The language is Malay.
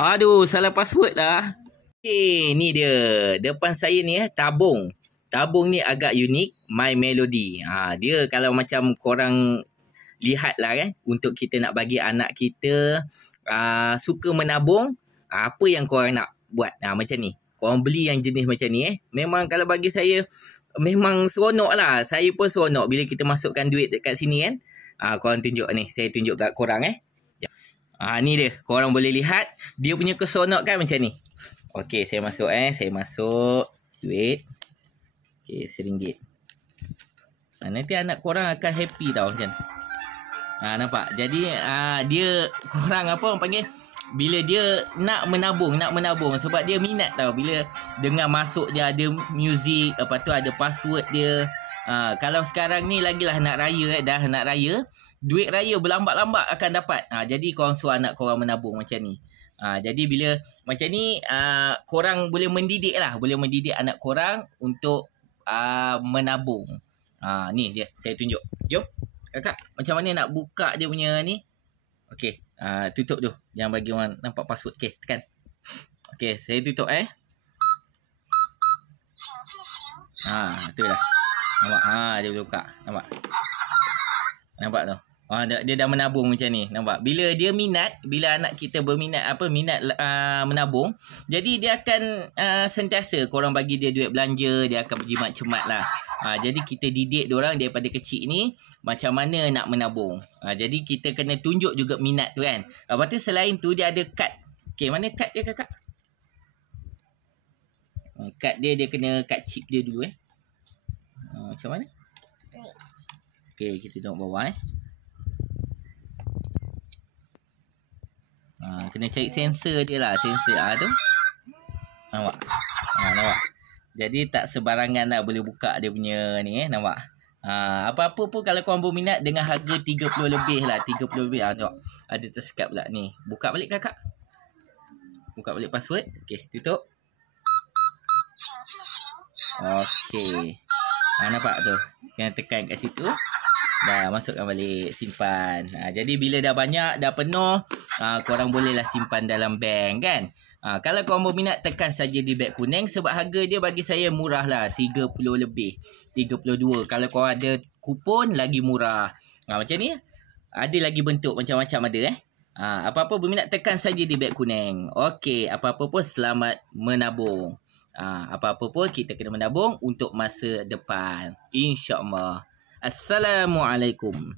Aduh, salah password lah. Ni dia. Depan saya ni tabung. Tabung ni agak unik. My Melody. Dia kalau macam korang lihat lah kan. Untuk kita nak bagi anak kita suka menabung. Apa yang korang nak buat? Macam ni. Korang beli yang jenis macam ni Memang kalau bagi saya, memang seronok lah. Saya pun seronok bila kita masukkan duit dekat sini kan. Korang tunjuk ni. Saya tunjuk kat korang ni dia. Korang boleh lihat. Dia punya keseronokan macam ni. Okey, saya masuk Saya masuk duit. Okey, RM1. Nanti anak korang akan happy tau macam. Nampak? Jadi dia korang apa orang panggil, bila dia nak menabung sebab dia minat tau. Bila dengar masuk dia ada muzik, lepas tu ada password dia. Kalau sekarang ni lagilah nak raya dah nak raya, duit raya berlambat-lambat akan dapat. Jadi korang suruh anak korang menabung macam ni. Jadi bila macam ni korang boleh mendidik lah, boleh mendidik anak korang untuk menabung. Ni dia saya tunjuk. Jom kakak, macam mana nak buka dia punya ni. Okey, tutup tu. Jangan bagi orang nampak password. Okey, tekan. Okey, saya tutup tu dah. Nampak? Dia boleh buka. Nampak tu. Dia dah menabung macam ni. Nampak? Bila dia minat, bila anak kita berminat minat menabung, jadi dia akan sentiasa korang bagi dia duit belanja, dia akan berjimat-cemat lah. Jadi kita didik diorang daripada kecil ni macam mana nak menabung. Jadi kita kena tunjuk juga minat tu kan. Lepas tu selain tu dia ada kad. Okey, mana kad dia kakak? Kad dia kena kad chip dia dulu macam mana? Okey, kita tengok bawah kena cari sensor dia lah. Sensor tu. Nampak? Nampak? Jadi tak sebarangan lah boleh buka dia punya ni nampak? Apa-apa pun kalau korang berminat dengan harga 30 lebih lah. 30 lebih. Tengok. Ada tersekat pula ni. Buka balik kakak. Buka balik password. Okey, tutup. Okey. Nampak tu. Kena tekan kat situ. Dah masukkan balik, simpan. Jadi bila dah banyak, dah penuh, korang bolehlah simpan dalam bank kan. Kalau korang berminat, tekan saja di beg kuning sebab harga dia bagi saya murah lah, 30 lebih, 32. Kalau korang ada kupon lagi murah. Macam ni ada lagi bentuk macam-macam ada apa-apa berminat, tekan saja di beg kuning. Okey, apa-apa pun selamat menabung. Apa-apa pun kita kena menabung untuk masa depan, insya-Allah. Assalamualaikum.